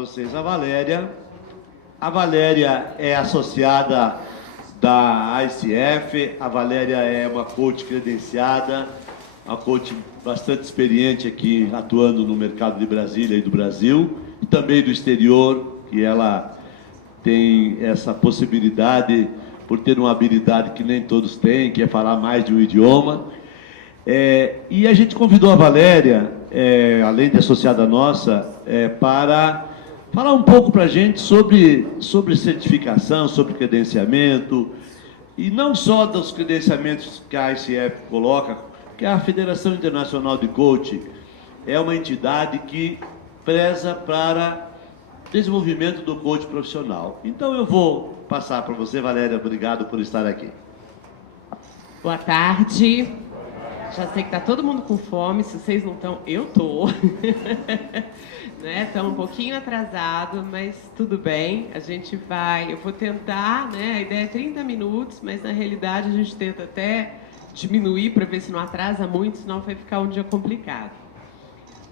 vocês a Valéria. A Valéria é associada da ICF, a Valéria é uma coach credenciada, uma coach bastante experiente aqui, atuando no mercado de Brasília e do Brasil, e também do exterior, que ela tem essa possibilidade, por ter uma habilidade que nem todos têm, que é falar mais de um idioma. E a gente convidou a Valéria, além de associada nossa, para falar um pouco para a gente sobre certificação, sobre credenciamento, e não só dos credenciamentos que a ICF coloca, que a Federação Internacional de Coaching é uma entidade que preza para desenvolvimento do coach profissional. Então eu vou passar para você, Valéria, obrigado por estar aqui. Boa tarde. Já sei que está todo mundo com fome, se vocês não estão, eu estou. Estamos um pouquinho atrasados, mas tudo bem, eu vou tentar, a ideia é 30 minutos, mas na realidade a gente tenta até diminuir para ver se não atrasa muito, senão vai ficar um dia complicado.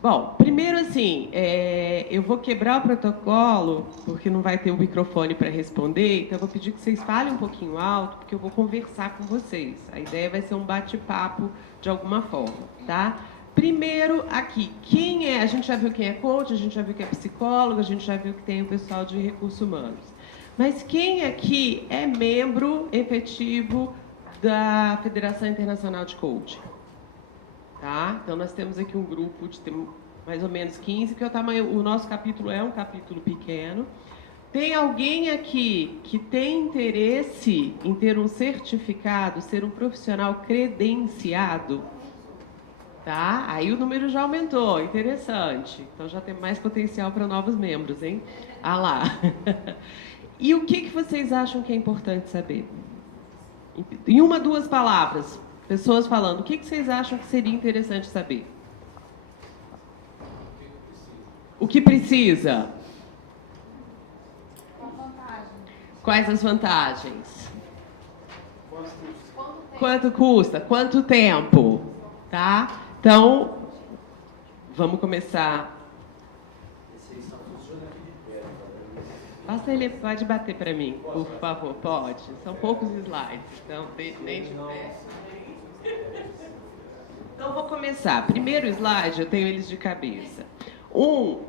Bom, primeiro assim, eu vou quebrar o protocolo, porque não vai ter o microfone para responder, então eu vou pedir que vocês falem um pouquinho alto, porque eu vou conversar com vocês. A ideia vai ser um bate-papo de alguma forma, tá? Primeiro, aqui, a gente já viu quem é coach, a gente já viu que é psicólogo, a gente já viu que tem o pessoal de recursos humanos. Mas quem aqui é membro efetivo da Federação Internacional de Coaching? Tá? Então, nós temos aqui um grupo de mais ou menos 15, que o nosso capítulo é um capítulo pequeno. Tem alguém aqui que tem interesse em ter um certificado, ser um profissional credenciado? Tá? Aí o número já aumentou, interessante. Então, já tem mais potencial para novos membros, hein? Ah lá. E o que vocês acham que é importante saber? Em uma, duas palavras. Pessoas falando, o que vocês acham que seria interessante saber? O que precisa? Quais as vantagens? Quanto custa? Quanto tempo? Tá? Então, vamos começar. Ele pode bater para mim, por favor, pode. São poucos slides, então nem de pé. Então, vou começar. Primeiro slide, eu tenho eles de cabeça.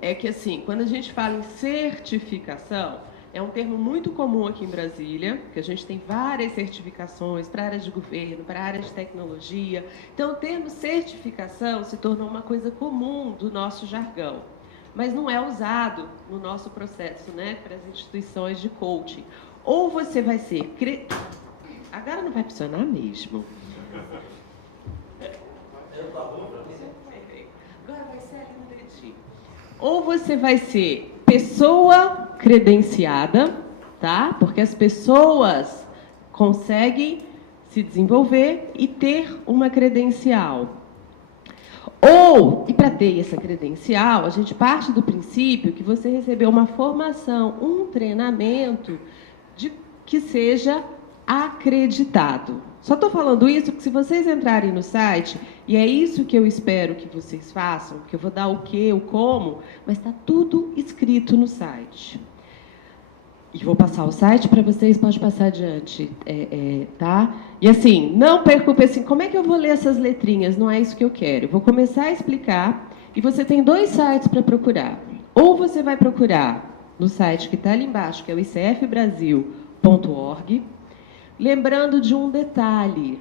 É que, assim, quando a gente fala em certificação, é um termo muito comum aqui em Brasília, que a gente tem várias certificações para a área de governo, para a área de tecnologia. Então, o termo certificação se tornou uma coisa comum do nosso jargão, mas não é usado no nosso processo, para as instituições de coaching. Ou você vai ser... Agora não vai funcionar mesmo. Agora vai ser ali no dedinho. Ou você vai ser pessoa credenciada, tá? Porque as pessoas conseguem se desenvolver e ter uma credencial. E para ter essa credencial, a gente parte do princípio que você recebeu uma formação, um treinamento que seja acreditado. Só estou falando isso porque se vocês entrarem no site, e é isso que eu espero que vocês façam, que eu vou dar o quê, o como, mas está tudo escrito no site. E vou passar o site para vocês, pode passar adiante, tá? E assim, não preocupe assim, como é que eu vou ler essas letrinhas? Não é isso que eu quero. Eu vou começar a explicar, e você tem 2 sites para procurar. Ou você vai procurar no site que está ali embaixo, que é o icfbrasil.org, lembrando de um detalhe.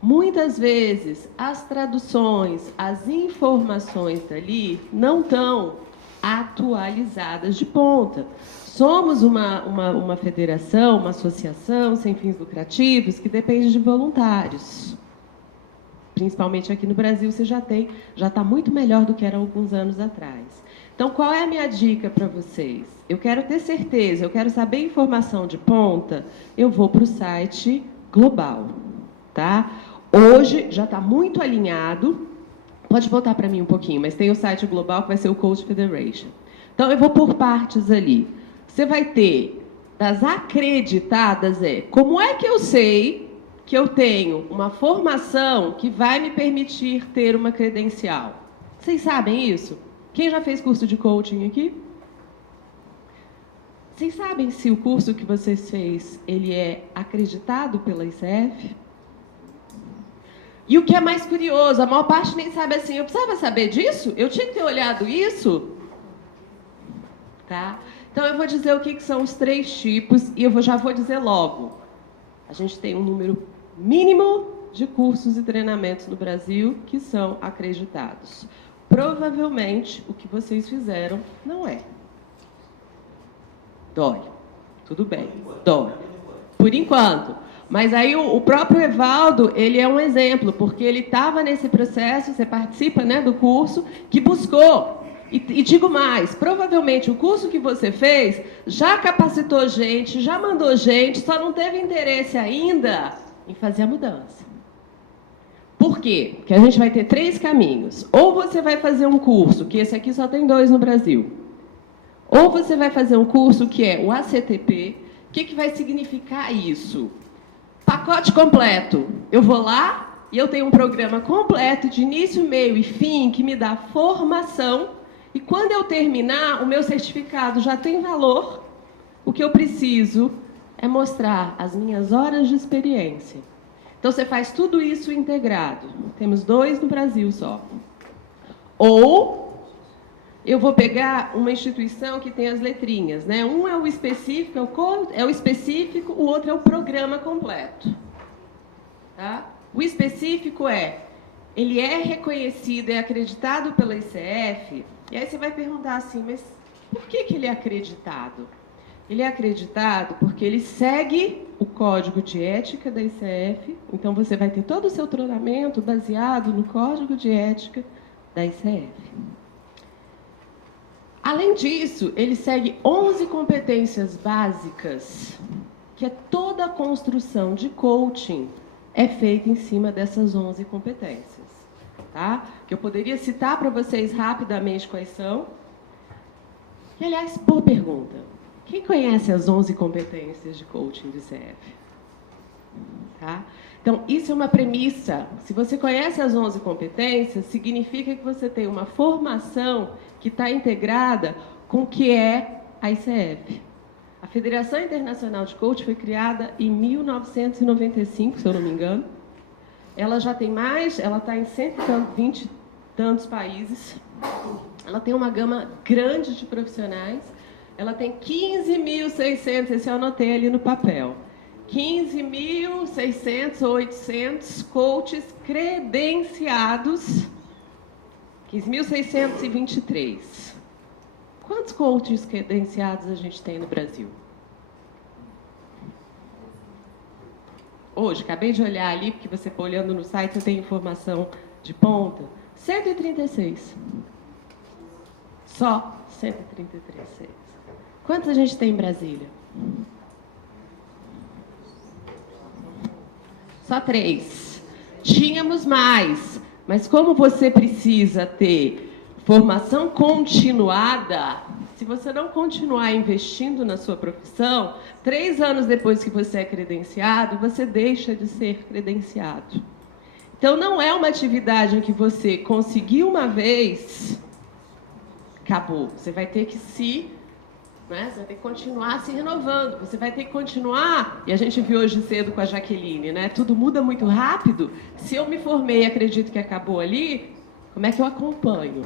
Muitas vezes, as traduções, as informações dali não estão atualizadas de ponta. Somos uma federação, uma associação sem fins lucrativos que depende de voluntários. Principalmente aqui no Brasil, você já está muito melhor do que era alguns anos atrás. Então, qual é a minha dica para vocês? Eu quero ter certeza, eu quero saber informação de ponta, eu vou para o site global, tá? Hoje já está muito alinhado, pode botar para mim um pouquinho, mas tem o site global que vai ser o Coach Federation. Então, eu vou por partes ali. Você vai ter, das acreditadas, como é que eu sei que eu tenho uma formação que vai me permitir ter uma credencial? Vocês sabem isso? Quem já fez curso de coaching aqui? Vocês sabem se o curso que vocês fez, ele é acreditado pela ICF? E o que é mais curioso, a maior parte nem sabe assim, eu precisava saber disso? Eu tinha que ter olhado isso? Tá? Então, eu vou dizer o que são os 3 tipos e eu já vou dizer logo. A gente tem um número mínimo de cursos e treinamentos no Brasil que são acreditados. Provavelmente, o que vocês fizeram não é. Dói. Tudo bem. Dói. Por enquanto. Mas aí o próprio Evaldo, ele é um exemplo, porque ele estava nesse processo, você participa, né, do curso, que buscou. E digo mais, provavelmente o curso que você fez já capacitou gente, já mandou gente, só não teve interesse ainda em fazer a mudança. Por quê? Porque a gente vai ter 3 caminhos. Ou você vai fazer um curso, que esse aqui só tem 2 no Brasil. Ou você vai fazer um curso que é o ACTP. O que vai significar isso? Pacote completo. Eu vou lá e eu tenho um programa completo de início, meio e fim que me dá formação. E quando eu terminar, o meu certificado já tem valor. O que eu preciso é mostrar as minhas horas de experiência. Então, você faz tudo isso integrado. Temos 2 no Brasil só. Ou eu vou pegar uma instituição que tem as letrinhas, né? Um é o específico, o outro é o programa completo. Tá? O específico ele é reconhecido, é acreditado pela ICF. E aí você vai perguntar assim, mas por que ele é acreditado? Ele é acreditado porque ele segue o código de ética da ICF. Então, você vai ter todo o seu treinamento baseado no código de ética da ICF. Além disso, ele segue 11 competências básicas, que é toda a construção de coaching é feita em cima dessas 11 competências. Tá? Que eu poderia citar para vocês rapidamente quais são. E, aliás, boa pergunta. Quem conhece as 11 competências de coaching de ICF? Tá? Então, isso é uma premissa. Se você conhece as 11 competências, significa que você tem uma formação que está integrada com o que é a ICF. A Federação Internacional de Coaching foi criada em 1995, se eu não me engano. Ela já tem ela está em 120 e tantos países. Ela tem uma gama grande de profissionais. Ela tem 15.600, esse eu anotei ali no papel. 15.600 ou 800 coaches credenciados. 15.623. Quantos coaches credenciados a gente tem no Brasil? Hoje, acabei de olhar ali, porque você está olhando no site, você tem informação de ponta. 136. Só 133. Quantos a gente tem em Brasília? Só 3. Tínhamos mais, mas como você precisa ter formação continuada, se você não continuar investindo na sua profissão, 3 anos depois que você é credenciado, você deixa de ser credenciado. Então, não é uma atividade em que você conseguiu uma vez, acabou. Você vai ter que você vai ter que continuar se renovando. Você vai ter que continuar, e a gente viu hoje cedo com a Jaqueline, né? Tudo muda muito rápido. Se eu me formei e acredito que acabou ali, como é que eu acompanho?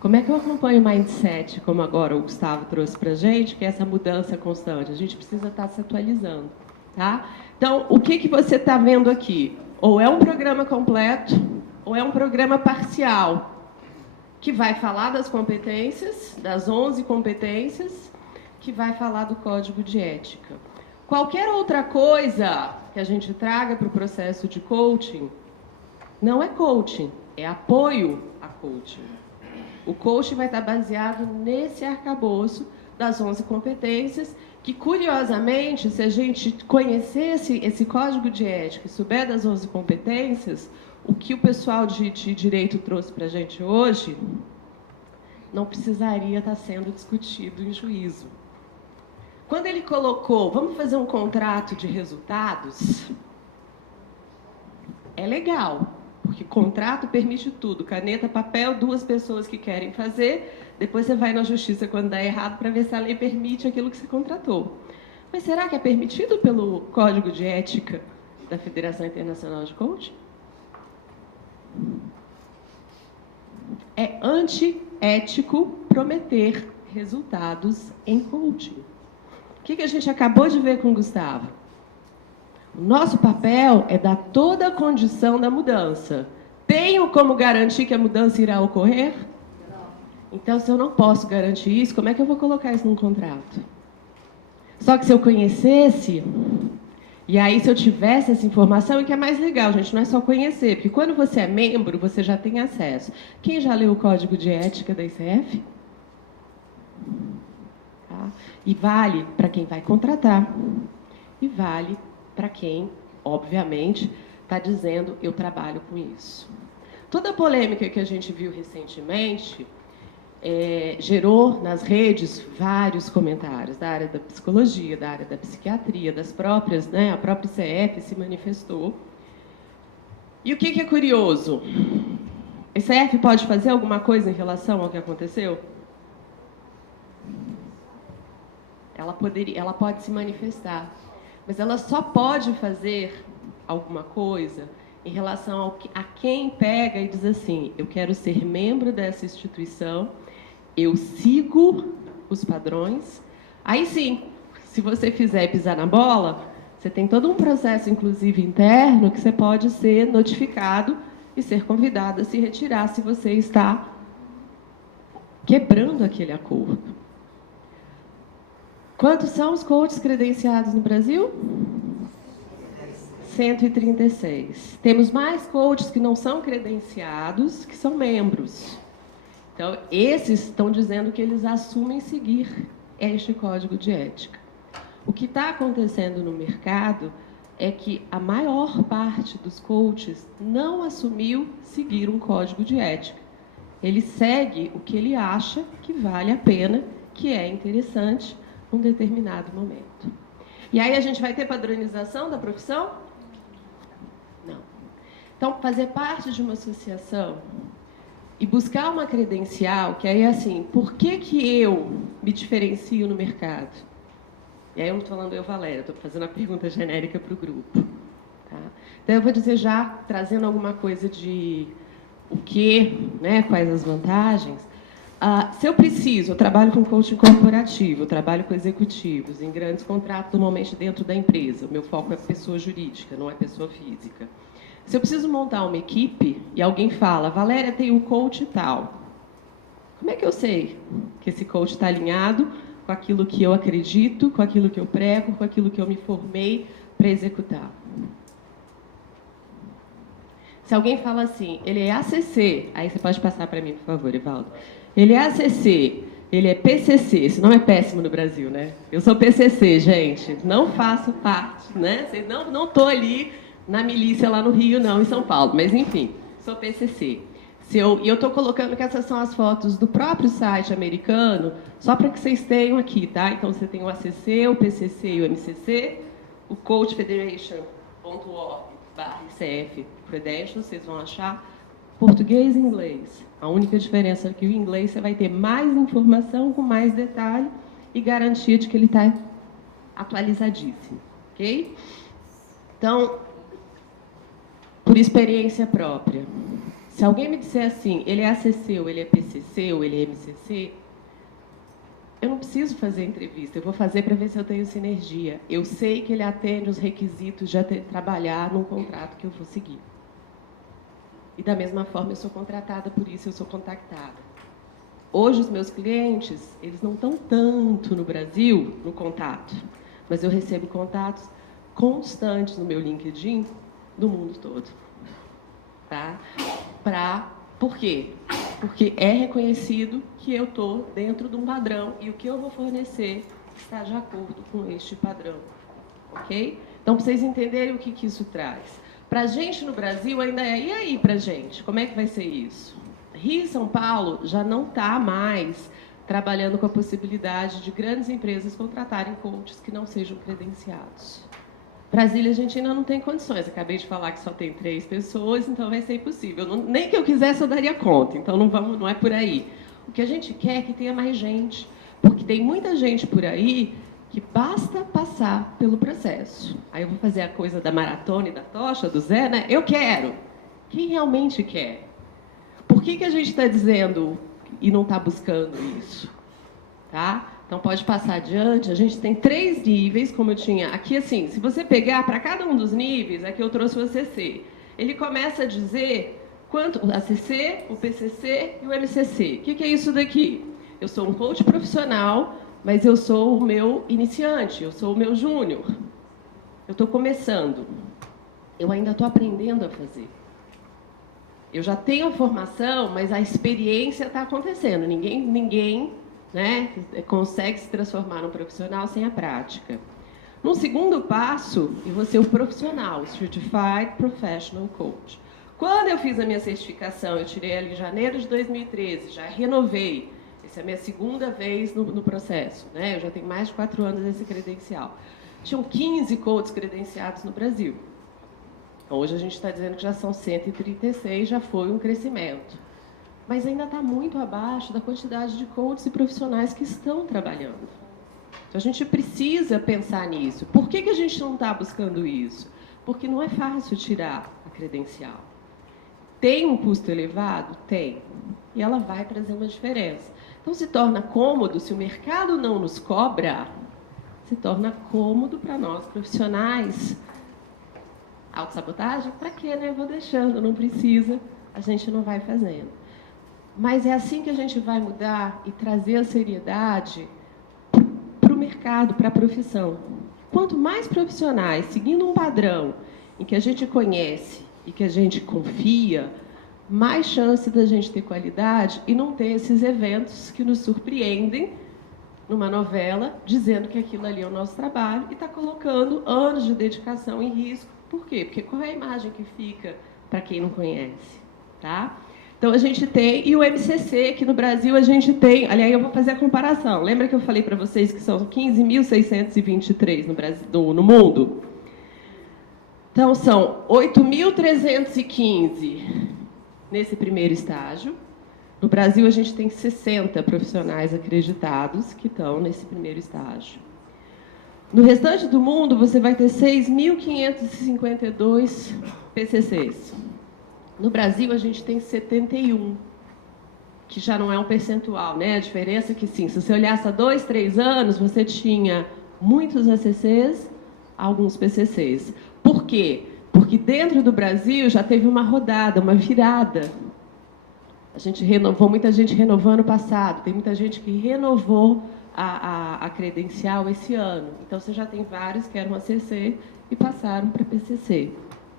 Como é que eu acompanho o mindset, como agora o Gustavo trouxe para a gente, que é essa mudança constante? A gente precisa estar se atualizando, tá? Então, o que você está vendo aqui? Ou é um programa completo, ou é um programa parcial, que vai falar das competências, das 11 competências, que vai falar do código de ética. Qualquer outra coisa que a gente traga para o processo de coaching, não é coaching, é apoio a coaching. O coaching vai estar baseado nesse arcabouço das 11 competências, que, curiosamente, se a gente conhecesse esse código de ética e souber das 11 competências, o que o pessoal de direito trouxe para a gente hoje não precisaria estar sendo discutido em juízo. Quando ele colocou, vamos fazer um contrato de resultados, é legal, porque contrato permite tudo, caneta, papel, 2 pessoas que querem fazer, depois você vai na justiça quando dá errado para ver se a lei permite aquilo que você contratou. Mas será que é permitido pelo Código de Ética da Federação Internacional de Coaching? É antiético prometer resultados em coaching. O que a gente acabou de ver com o Gustavo? O nosso papel é dar toda a condição da mudança. Tenho como garantir que a mudança irá ocorrer? Então, se eu não posso garantir isso, como é que eu vou colocar isso num contrato? Só que se eu conhecesse, e aí se eu tivesse essa informação, e que é mais legal, gente, não é só conhecer, porque quando você é membro, você já tem acesso. Quem já leu o Código de Ética da ICF? Tá? E vale para quem vai contratar, e vale para quem, obviamente, está dizendo, eu trabalho com isso. Toda a polêmica que a gente viu recentemente gerou nas redes vários comentários da área da psicologia, da área da psiquiatria, das próprias, né, a própria ICF se manifestou. E o que é curioso? A ICF pode fazer alguma coisa em relação ao que aconteceu? Ela pode se manifestar, mas ela só pode fazer alguma coisa em relação a quem pega e diz assim, eu quero ser membro dessa instituição, eu sigo os padrões. Aí sim, se você fizer pisar na bola, você tem todo um processo, inclusive interno, que você pode ser notificado e ser convidado a se retirar se você está quebrando aquele acordo. Quantos são os coaches credenciados no Brasil? 136. Temos mais coaches que não são credenciados, que são membros. Então, esses estão dizendo que eles assumem seguir este código de ética. O que está acontecendo no mercado é que a maior parte dos coaches não assumiu seguir um código de ética. Ele segue o que ele acha que vale a pena, que é interessante num determinado momento. E aí a gente vai ter padronização da profissão? Não. Então, fazer parte de uma associação e buscar uma credencial, que aí é assim, por que eu me diferencio no mercado? E aí eu não estou falando eu, Valéria, estou fazendo a pergunta genérica para o grupo. Tá? Então, eu vou dizer já, trazendo alguma coisa de o que, né, quais as vantagens. Se eu preciso, eu trabalho com coaching corporativo, eu trabalho com executivos, em grandes contratos, normalmente dentro da empresa. O meu foco é pessoa jurídica, não é pessoa física. Se eu preciso montar uma equipe e alguém fala, Valéria, tem um coach tal. Como é que eu sei que esse coach está alinhado com aquilo que eu acredito, com aquilo que eu prego, com aquilo que eu me formei para executar? Se alguém fala assim, ele é ACC, aí você pode passar para mim, por favor, Evaldo. Ele é ACC, ele é PCC, esse nome é péssimo no Brasil, né? Eu sou PCC, gente, não faço parte, né? Não estou ali na milícia lá no Rio, não, em São Paulo, mas enfim, sou PCC. E eu estou colocando que essas são as fotos do próprio site americano, só para que vocês tenham aqui, tá? Então, você tem o ACC, o PCC e o MCC, o coachfederation.org/ICF Credentials, vocês vão achar português e inglês. A única diferença é que o inglês você vai ter mais informação, com mais detalhe e garantia de que ele está atualizadíssimo, ok? Então, por experiência própria, se alguém me disser assim, ele é ACC, ou ele é PCC, ou ele é MCC, eu não preciso fazer entrevista, eu vou fazer para ver se eu tenho sinergia. Eu sei que ele atende os requisitos de trabalhar num contrato que eu vou seguir. E da mesma forma eu sou contratada, por isso eu sou contactada. Hoje os meus clientes, eles não estão tanto no Brasil no contato, mas eu recebo contatos constantes no meu LinkedIn do mundo todo. Tá? Por quê? Porque é reconhecido que eu estou dentro de um padrão e o que eu vou fornecer está de acordo com este padrão. Ok? Então, para vocês entenderem o que isso traz. Para a gente no Brasil ainda é, e aí para a gente? Como é que vai ser isso? Rio e São Paulo já não está mais trabalhando com a possibilidade de grandes empresas contratarem coaches que não sejam credenciados. Brasília, a gente ainda não tem condições. Acabei de falar que só tem 3 pessoas, então vai ser impossível. Nem que eu quisesse eu daria conta, então não é por aí. O que a gente quer é que tenha mais gente, porque tem muita gente por aí que basta passar pelo processo. Aí eu vou fazer a coisa da maratona e da tocha, do Zé, né? Eu quero. Quem realmente quer? Por que a gente está dizendo e não está buscando isso? Tá? Então, pode passar adiante. A gente tem 3 níveis, como eu tinha aqui. Assim, se você pegar para cada um dos níveis, aqui eu trouxe o ACC. Ele começa a dizer quanto o ACC, o PCC e o MCC. O que é isso daqui? Eu sou um coach profissional, mas eu sou o meu iniciante, eu sou o meu júnior. Eu estou começando. Eu ainda estou aprendendo a fazer. Eu já tenho a formação, mas a experiência está acontecendo. Ninguém né, consegue se transformar num profissional sem a prática. No segundo passo, eu vou ser o profissional, o Certified Professional Coach. Quando eu fiz a minha certificação, eu tirei ela em janeiro de 2013, já renovei. Essa é a minha segunda vez no processo, né? Eu já tenho mais de 4 anos nesse credencial. Tinham 15 coaches credenciados no Brasil. Então, hoje a gente está dizendo que já são 136, já foi um crescimento. Mas ainda está muito abaixo da quantidade de coaches e profissionais que estão trabalhando. Então, a gente precisa pensar nisso. Por que a gente não está buscando isso? Porque não é fácil tirar a credencial. Tem um custo elevado? Tem. E ela vai trazer uma diferença. Então, se torna cômodo, se o mercado não nos cobra, se torna cômodo para nós, profissionais. Autossabotagem? Para quê, né? Eu vou deixando, não precisa, a gente não vai fazendo. Mas é assim que a gente vai mudar e trazer a seriedade para o mercado, para a profissão. Quanto mais profissionais, seguindo um padrão em que a gente conhece e que a gente confia, mais chance da gente ter qualidade e não ter esses eventos que nos surpreendem numa novela, dizendo que aquilo ali é o nosso trabalho e está colocando anos de dedicação em risco. Por quê? Porque qual é a imagem que fica para quem não conhece? Tá? Então, a gente tem... E o MCC, que no Brasil a gente tem... Aliás, eu vou fazer a comparação. Lembra que eu falei para vocês que são 15.623 no mundo? Então, são 8.315 nesse primeiro estágio. No Brasil, a gente tem 60 profissionais acreditados que estão nesse primeiro estágio. No restante do mundo, você vai ter 6.552 PCCs. No Brasil, a gente tem 71, que já não é um percentual, né? A diferença é que, sim, se você olhasse há 2, 3 anos, você tinha muitos ACCs, alguns PCCs. Por quê? Porque dentro do Brasil já teve uma rodada, uma virada. A gente renovou, muita gente renovou ano passado, tem muita gente que renovou a credencial esse ano. Então, você já tem vários que eram ACC e passaram para PCC.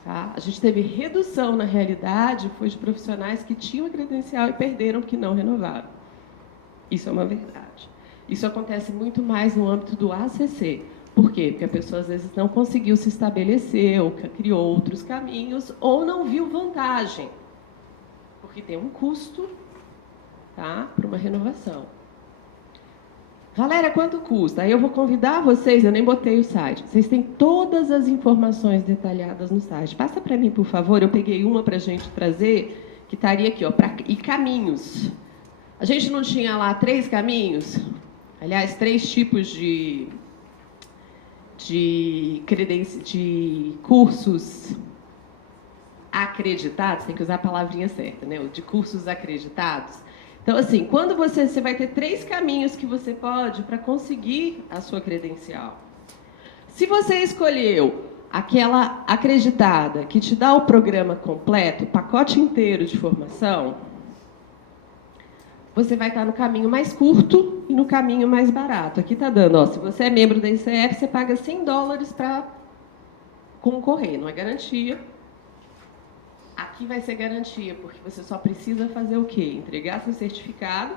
Tá? A gente teve redução, na realidade, foi de profissionais que tinham a credencial e perderam porque não renovaram. Isso é uma verdade. Isso acontece muito mais no âmbito do ACC. Por quê? Porque a pessoa, às vezes, não conseguiu se estabelecer, ou criou outros caminhos, ou não viu vantagem. Porque tem um custo, tá, para uma renovação. Valéria, quanto custa? Aí eu vou convidar vocês, eu nem botei o site. Vocês têm todas as informações detalhadas no site. Passa para mim, por favor. Eu peguei uma para a gente trazer, que estaria aqui, ó, e caminhos. A gente não tinha lá 3 caminhos? Aliás, 3 tipos de cursos acreditados, tem que usar a palavrinha certa, né? De cursos acreditados. Então, assim, quando você vai ter 3 caminhos que você pode para conseguir a sua credencial. Se você escolheu aquela acreditada que te dá o programa completo, o pacote inteiro de formação, você vai estar no caminho mais curto e no caminho mais barato. Aqui está dando, ó, se você é membro da ICF, você paga $100 para concorrer, não é garantia. Aqui vai ser garantia, porque você só precisa fazer o quê? Entregar seu certificado.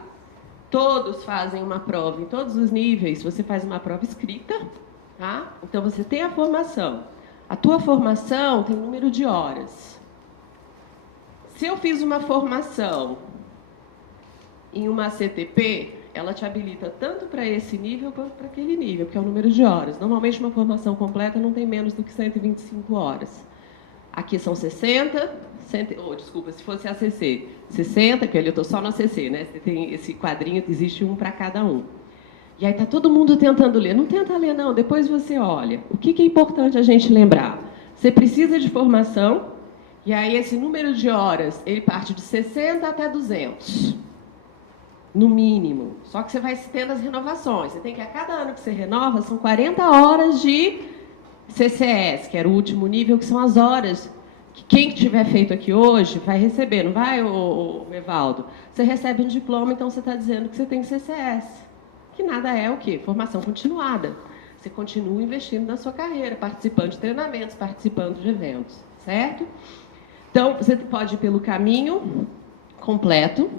Todos fazem uma prova em todos os níveis. Você faz uma prova escrita, tá? Então, você tem a formação. A tua formação tem número de horas. Se eu fiz uma formação em uma CTP, ela te habilita tanto para esse nível quanto para aquele nível, que é o número de horas. Normalmente, uma formação completa não tem menos do que 125 horas. Aqui são 60, desculpa, se fosse ACC, 60, que eu estou só no ACC, né? Você tem esse quadrinho, existe um para cada um. E aí está todo mundo tentando ler. Não tenta ler, não, depois você olha. O que é importante a gente lembrar? Você precisa de formação, e aí esse número de horas, ele parte de 60 até 200. No mínimo. Só que você vai tendo as renovações. Você tem que, a cada ano que você renova, são 40 horas de CCS, que era o último nível, que são as horas que quem tiver feito aqui hoje vai receber, não vai, o Evaldo? Você recebe um diploma, então você está dizendo que você tem CCS. Que nada é o quê? Formação continuada. Você continua investindo na sua carreira, participando de treinamentos, participando de eventos, certo? Então, você pode ir pelo caminho completo,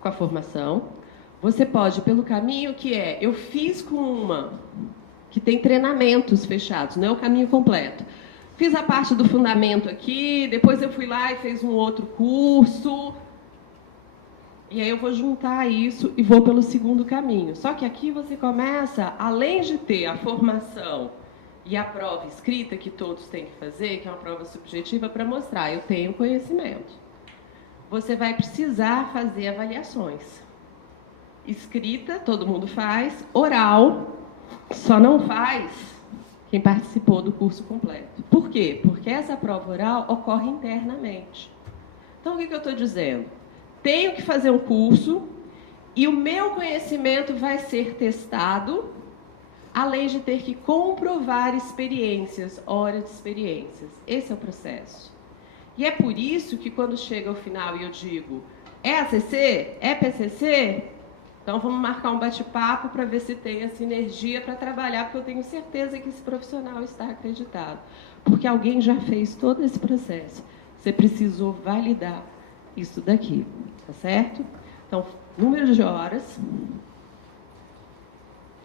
com a formação. Você pode ir pelo caminho que é, eu fiz com uma que tem treinamentos fechados, não é o caminho completo. Fiz a parte do fundamento aqui, depois eu fui lá e fiz um outro curso, e aí eu vou juntar isso e vou pelo segundo caminho. Só que aqui você começa, além de ter a formação e a prova escrita, que todos têm que fazer, que é uma prova subjetiva, para mostrar, eu tenho conhecimento. Você vai precisar fazer avaliações. Escrita, todo mundo faz. Oral, só não faz quem participou do curso completo. Por quê? Porque essa prova oral ocorre internamente. Então, o que eu estou dizendo? Tenho que fazer um curso e o meu conhecimento vai ser testado, além de ter que comprovar experiências, horas de experiências. Esse é o processo. E é por isso que, quando chega ao final e eu digo, é ACC? É PCC? Então, vamos marcar um bate-papo para ver se tem a sinergia para trabalhar, porque eu tenho certeza que esse profissional está acreditado. Porque alguém já fez todo esse processo. Você precisou validar isso daqui, tá certo? Então, número de horas,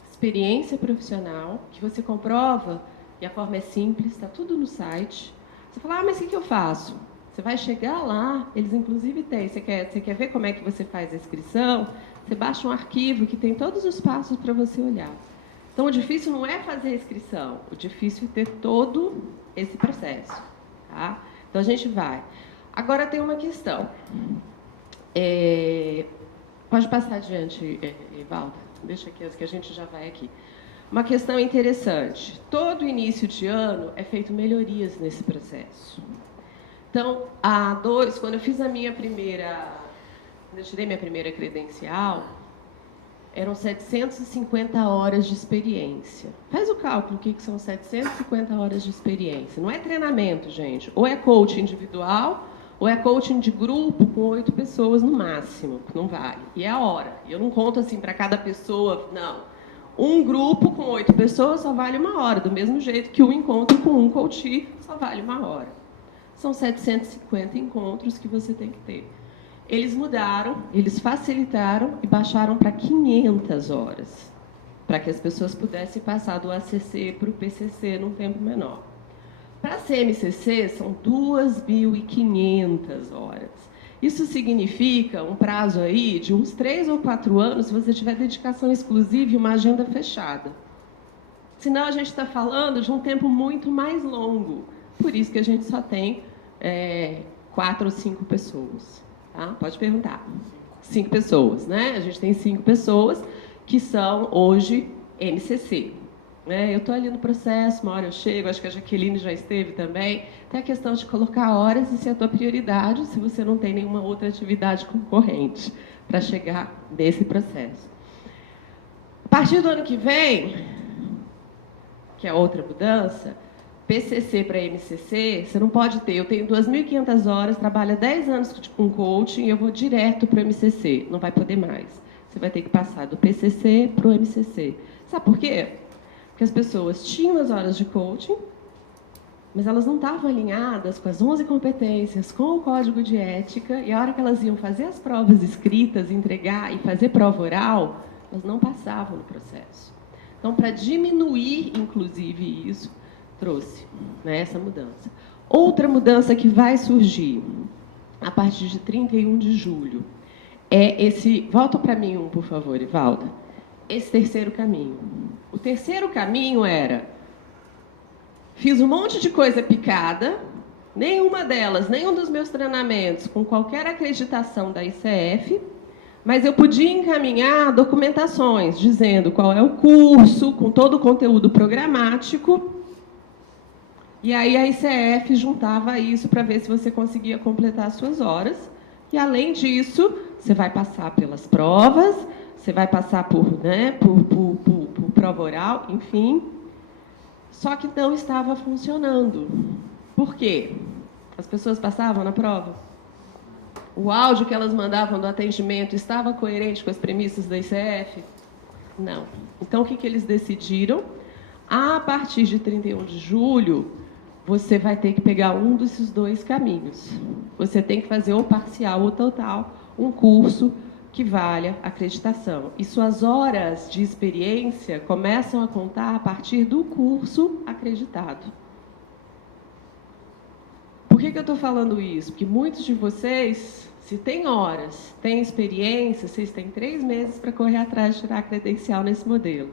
experiência profissional, que você comprova, e a forma é simples, está tudo no site. Você fala, mas o que eu faço? Você vai chegar lá, eles inclusive têm. Você quer ver como é que você faz a inscrição? Você baixa um arquivo que tem todos os passos para você olhar. Então, o difícil não é fazer a inscrição, o difícil é ter todo esse processo. Tá? Então, a gente vai. Agora, tem uma questão. Pode passar adiante, Evaldo. Deixa aqui, que a gente já vai aqui. Uma questão interessante. Todo início de ano é feito melhorias nesse processo. Então, quando eu fiz a minha primeira... Quando eu tirei minha primeira credencial, eram 750 horas de experiência. Faz o cálculo, o que são 750 horas de experiência. Não é treinamento, gente. Ou é coaching individual, ou é coaching de grupo com 8 pessoas no máximo, que não vale. E é a hora. Eu não conto assim para cada pessoa, não. Um grupo com 8 pessoas só vale 1 hora, do mesmo jeito que um encontro com um coach só vale 1 hora. São 750 encontros que você tem que ter. Eles mudaram, eles facilitaram e baixaram para 500 horas, para que as pessoas pudessem passar do ACC para o PCC num tempo menor. Para a CMCC, são 2.500 horas. Isso significa um prazo aí de uns 3 ou 4 anos, se você tiver dedicação exclusiva e uma agenda fechada. Senão, a gente está falando de um tempo muito mais longo. Por isso que a gente só tem 4 ou 5 pessoas. Tá? Pode perguntar. 5 pessoas, né? A gente tem 5 pessoas que são, hoje, MCC. Eu estou ali no processo, uma hora eu chego, acho que a Jaqueline já esteve também. Tem a questão de colocar horas e ser a tua prioridade, se você não tem nenhuma outra atividade concorrente para chegar nesse processo. A partir do ano que vem, que é outra mudança, PCC para MCC, você não pode ter. Eu tenho 2.500 horas, trabalho há 10 anos com coaching e eu vou direto para o MCC. Não vai poder mais. Você vai ter que passar do PCC para o MCC. Sabe por quê? Porque as pessoas tinham as horas de coaching, mas elas não estavam alinhadas com as 11 competências, com o código de ética, e a hora que elas iam fazer as provas escritas, entregar e fazer prova oral, elas não passavam no processo. Então, para diminuir, inclusive, isso, trouxe, né, essa mudança. Outra mudança que vai surgir a partir de 31 de julho é esse... Volta para mim por favor, Ivalda. Esse terceiro caminho. O terceiro caminho era... Fiz um monte de coisa picada, nenhuma delas, nenhum dos meus treinamentos com qualquer acreditação da ICF, mas eu podia encaminhar documentações dizendo qual é o curso, com todo o conteúdo programático, e aí a ICF juntava isso para ver se você conseguia completar as suas horas, e além disso, você vai passar pelas provas, você vai passar por prova oral, enfim. Só que não estava funcionando. Por quê? As pessoas passavam na prova? O áudio que elas mandavam do atendimento estava coerente com as premissas da ICF? Não. Então, o que eles decidiram? A partir de 31 de julho, você vai ter que pegar um desses dois caminhos. Você tem que fazer ou parcial ou total um curso que valha acreditação. E suas horas de experiência começam a contar a partir do curso acreditado. Por que eu estou falando isso? Porque muitos de vocês, se têm horas, têm experiência, vocês têm 3 meses para correr atrás de tirar a credencial nesse modelo.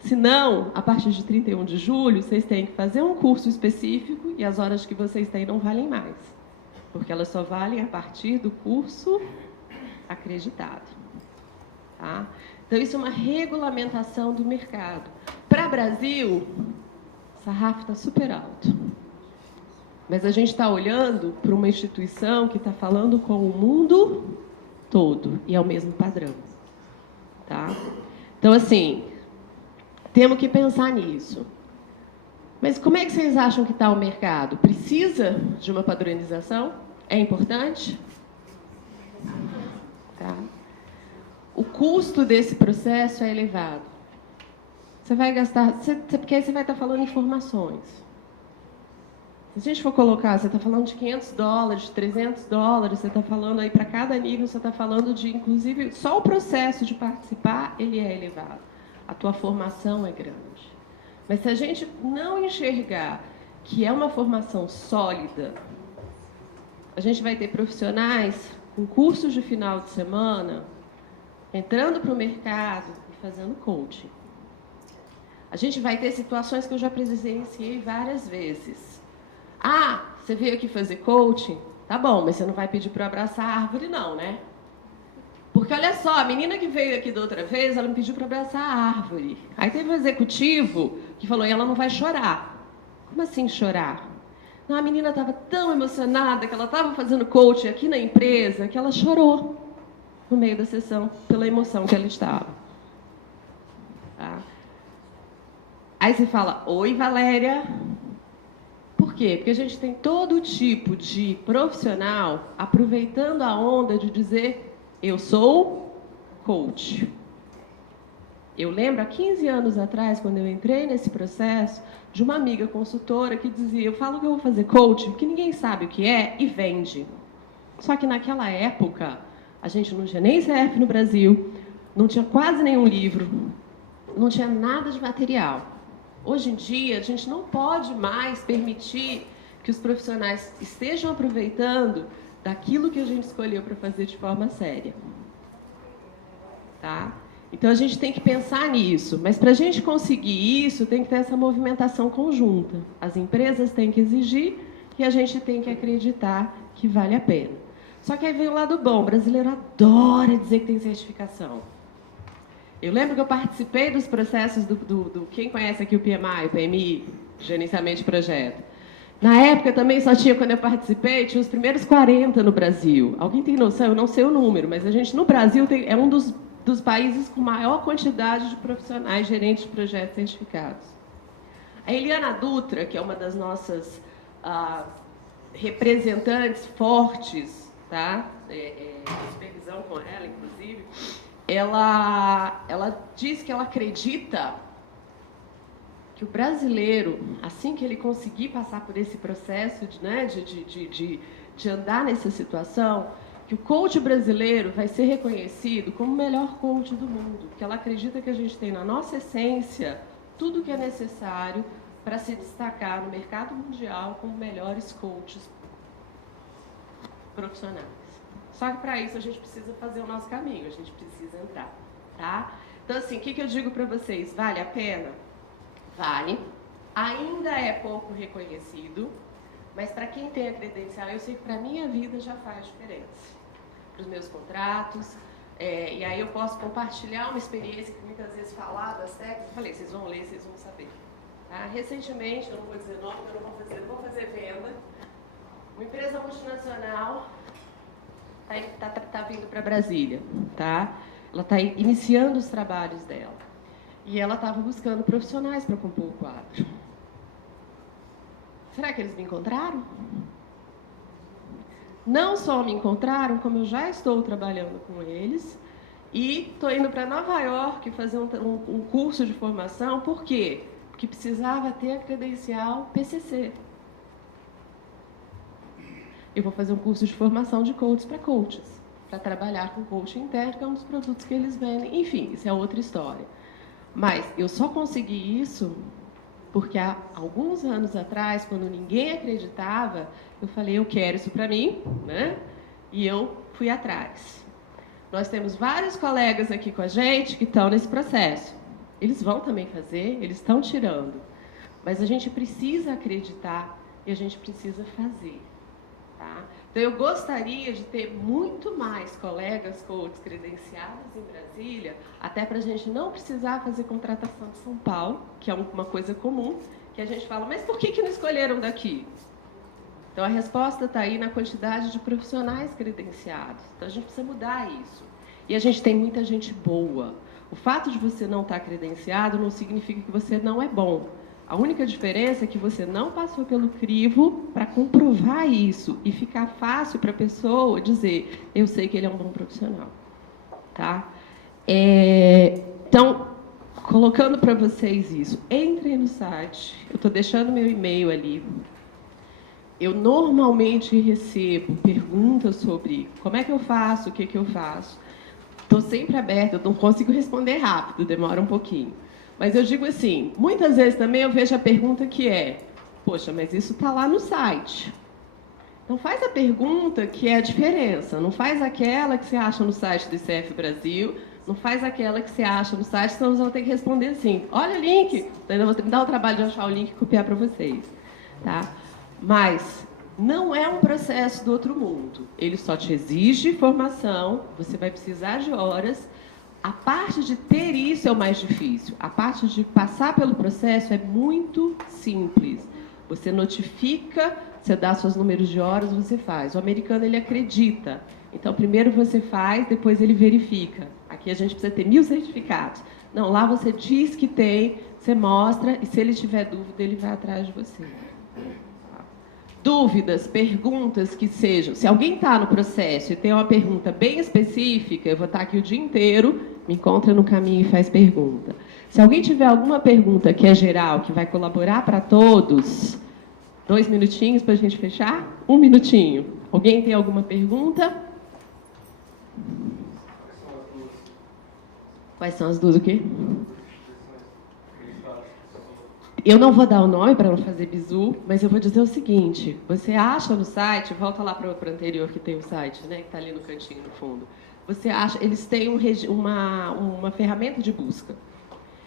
Se não, a partir de 31 de julho, vocês têm que fazer um curso específico e as horas que vocês têm não valem mais. Porque elas só valem a partir do curso acreditado. Tá? Então, isso é uma regulamentação do mercado. Para o Brasil, o sarrafo está super alto. Mas a gente está olhando para uma instituição que está falando com o mundo todo, e é o mesmo padrão. Tá? Então, assim, temos que pensar nisso. Mas como é que vocês acham que está o mercado? Precisa de uma padronização? É importante? Tá? O custo desse processo é elevado. Você vai gastar... porque aí você vai estar falando informações. Se a gente for colocar, você está falando de $500, de $300, você está falando aí para cada nível, você está falando de, inclusive, só o processo de participar, ele é elevado. A tua formação é grande. Mas se a gente não enxergar que é uma formação sólida, a gente vai ter profissionais com cursos de final de semana, entrando para o mercado e fazendo coaching. A gente vai ter situações que eu já presenciei várias vezes. Ah, você veio aqui fazer coaching? Tá bom, mas você não vai pedir para eu abraçar a árvore, não, né? Porque, olha só, a menina que veio aqui da outra vez, ela me pediu para abraçar a árvore. Aí teve um executivo que falou, e ela não vai chorar. Como assim chorar? Não, a menina estava tão emocionada que ela estava fazendo coaching aqui na empresa que ela chorou no meio da sessão pela emoção que ela estava. Tá? Aí você fala, oi, Valéria. Por quê? Porque a gente tem todo tipo de profissional aproveitando a onda de dizer, eu sou coach. Eu lembro, há 15 anos atrás, quando eu entrei nesse processo, de uma amiga consultora que dizia, eu falo que eu vou fazer coaching, porque ninguém sabe o que é e vende. Só que naquela época, a gente não tinha nem ICF no Brasil, não tinha quase nenhum livro, não tinha nada de material. Hoje em dia, a gente não pode mais permitir que os profissionais estejam aproveitando daquilo que a gente escolheu para fazer de forma séria. Tá? Então, a gente tem que pensar nisso. Mas, para a gente conseguir isso, tem que ter essa movimentação conjunta. As empresas têm que exigir e a gente tem que acreditar que vale a pena. Só que aí vem o lado bom. O brasileiro adora dizer que tem certificação. Eu lembro que eu participei dos processos do quem conhece aqui o PMI, o PMI, Gerenciamento de Projeto. Na época, também só tinha, quando eu participei, tinha os primeiros 40 no Brasil. Alguém tem noção? Eu não sei o número, mas a gente, no Brasil, é um dos países com maior quantidade de profissionais gerentes de projetos certificados. A Eliana Dutra, que é uma das nossas representantes fortes, tá? Supervisão com ela, inclusive, ela diz que ela acredita que o brasileiro, assim que ele conseguir passar por esse processo de andar nessa situação, que o coach brasileiro vai ser reconhecido como o melhor coach do mundo, porque ela acredita que a gente tem na nossa essência tudo o que é necessário para se destacar no mercado mundial como melhores coaches profissionais. Só que para isso a gente precisa fazer o nosso caminho, a gente precisa entrar, tá? Então, assim, o que eu digo para vocês? Vale a pena? Vale. Ainda é pouco reconhecido, mas para quem tem a credencial, eu sei que para a minha vida já faz diferença. Para os meus contratos, e aí eu posso compartilhar uma experiência que muitas vezes falar das técnicas, eu falei, vocês vão ler, vocês vão saber. Tá? Recentemente, eu não vou dizer nome, eu não vou fazer venda, uma empresa multinacional está vindo para Brasília, tá? Ela está iniciando os trabalhos dela. E ela estava buscando profissionais para compor o quadro. Será que eles me encontraram? Não só me encontraram, como eu já estou trabalhando com eles. E estou indo para Nova York fazer um curso de formação. Por quê? Porque precisava ter a credencial PCC. Eu vou fazer um curso de formação de coaches para coaches, para trabalhar com coaching interno, que é um dos produtos que eles vendem. Enfim, isso é outra história. Mas eu só consegui isso porque há alguns anos atrás, quando ninguém acreditava, eu falei, eu quero isso para mim, né? E eu fui atrás. Nós temos vários colegas aqui com a gente que estão nesse processo. Eles vão também fazer, eles estão tirando. Mas a gente precisa acreditar e a gente precisa fazer. Tá? Então, eu gostaria de ter muito mais colegas coaches credenciados em Brasília, até para a gente não precisar fazer contratação de São Paulo, que é uma coisa comum, que a gente fala, mas por que não escolheram daqui? Então, a resposta está aí na quantidade de profissionais credenciados. Então, a gente precisa mudar isso. E a gente tem muita gente boa. O fato de você não estar credenciado não significa que você não é bom. A única diferença é que você não passou pelo crivo para comprovar isso e ficar fácil para a pessoa dizer, eu sei que ele é um bom profissional. Tá? Então, colocando para vocês isso, entrem no site, eu estou deixando meu e-mail ali. Eu normalmente recebo perguntas sobre como é que eu faço, o que eu faço. Estou sempre aberta, eu não consigo responder rápido, demora um pouquinho. Mas eu digo assim, muitas vezes também eu vejo a pergunta que é, poxa, mas isso está lá no site. Então faz a pergunta que é a diferença, não faz aquela que você acha no site do ICF Brasil, não faz aquela que você acha no site, senão você vai ter que responder assim, olha o link, então, ainda vou me dar o trabalho de achar o link e copiar para vocês. Tá? Mas não é um processo do outro mundo, ele só te exige formação, você vai precisar de horas. A parte de ter isso é o mais difícil. A parte de passar pelo processo é muito simples. Você notifica, você dá seus números de horas, você faz. O americano, ele acredita. Então, primeiro você faz, depois ele verifica. Aqui a gente precisa ter 1000 certificados. Não, lá você diz que tem, você mostra, e se ele tiver dúvida, ele vai atrás de você. Dúvidas, perguntas que sejam... Se alguém está no processo e tem uma pergunta bem específica, eu vou estar aqui o dia inteiro, me encontra no caminho e faz pergunta. Se alguém tiver alguma pergunta que é geral, que vai colaborar para todos, 2 minutinhos para a gente fechar? 1 minutinho. Alguém tem alguma pergunta? Quais são as duas o quê? Eu não vou dar o nome para não fazer bizu, mas eu vou dizer o seguinte, você acha no site, volta lá para o anterior que tem o site, né, que está ali no cantinho no fundo, você acha, eles têm uma ferramenta de busca.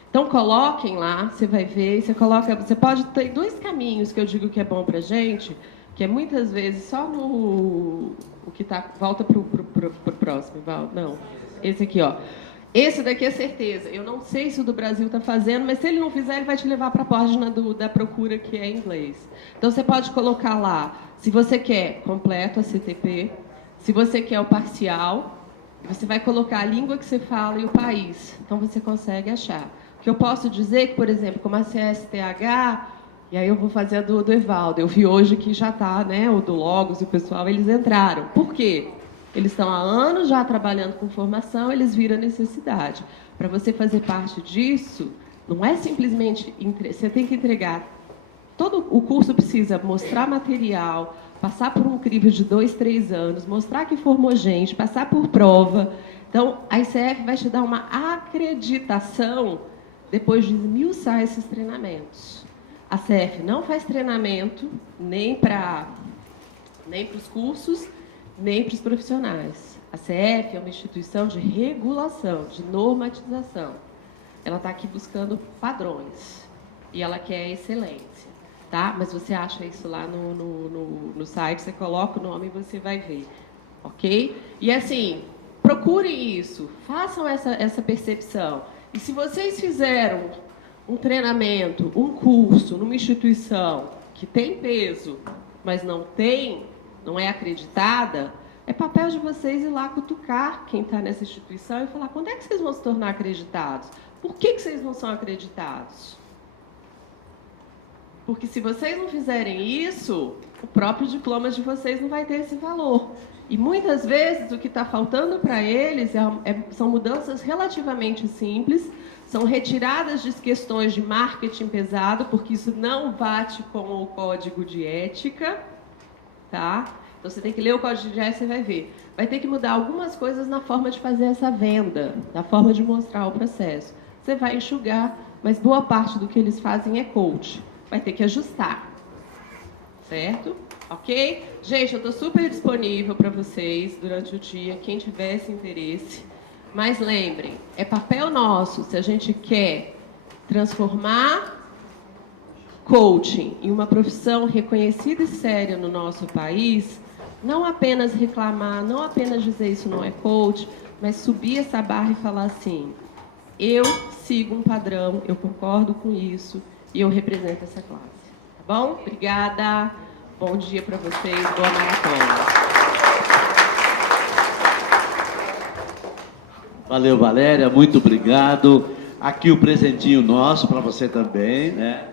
Então coloquem lá, você vai ver, você pode ter 2 caminhos que eu digo que é bom para a gente, que é muitas vezes só no... o que tá, volta para o próximo, não, esse aqui, ó. Esse daqui é certeza. Eu não sei se o do Brasil está fazendo, mas se ele não fizer, ele vai te levar para a página da procura, que é em inglês. Então, você pode colocar lá, se você quer completo a CTP, se você quer o parcial, você vai colocar a língua que você fala e o país. Então, você consegue achar. O que eu posso dizer é que, por exemplo, como a CSTH, e aí eu vou fazer a do Evaldo. Eu vi hoje que já está, né, o do Logos e o pessoal, eles entraram. Por quê? Eles estão há anos já trabalhando com formação, eles viram a necessidade. Para você fazer parte disso, não é simplesmente... Você tem que entregar... Todo o curso precisa mostrar material, passar por um crivo de 2, 3 anos, mostrar que formou gente, passar por prova. Então, a ICF vai te dar uma acreditação depois de esmiuçar esses treinamentos. A CF não faz treinamento nem para os cursos, nem para os profissionais. A CF é uma instituição de regulação, de normatização. Ela está aqui buscando padrões e ela quer excelência, tá? Mas você acha isso lá no site, você coloca o nome e você vai ver, ok? E assim, procurem isso, façam essa percepção. E se vocês fizeram um treinamento, um curso numa instituição que tem peso, mas não é acreditada, é papel de vocês ir lá cutucar quem está nessa instituição e falar: quando é que vocês vão se tornar acreditados? Por que vocês não são acreditados? Porque se vocês não fizerem isso, o próprio diploma de vocês não vai ter esse valor. E muitas vezes o que está faltando para eles são mudanças relativamente simples, são retiradas de questões de marketing pesado, porque isso não bate com o código de ética, tá? Então você tem que ler o código de ética, você vai ver. Vai ter que mudar algumas coisas na forma de fazer essa venda, na forma de mostrar o processo. Você vai enxugar, mas boa parte do que eles fazem é coach. Vai ter que ajustar, certo? Ok? Gente, eu estou super disponível para vocês durante o dia, quem tivesse interesse. Mas lembrem, é papel nosso, se a gente quer transformar coaching em uma profissão reconhecida e séria no nosso país, não apenas reclamar, não apenas dizer isso não é coach, mas subir essa barra e falar assim: eu sigo um padrão, eu concordo com isso e eu represento essa classe. Tá bom? Obrigada. Bom dia para vocês. Boa maratona. Valeu, Valéria. Muito obrigado. Aqui o presentinho nosso para você também, né?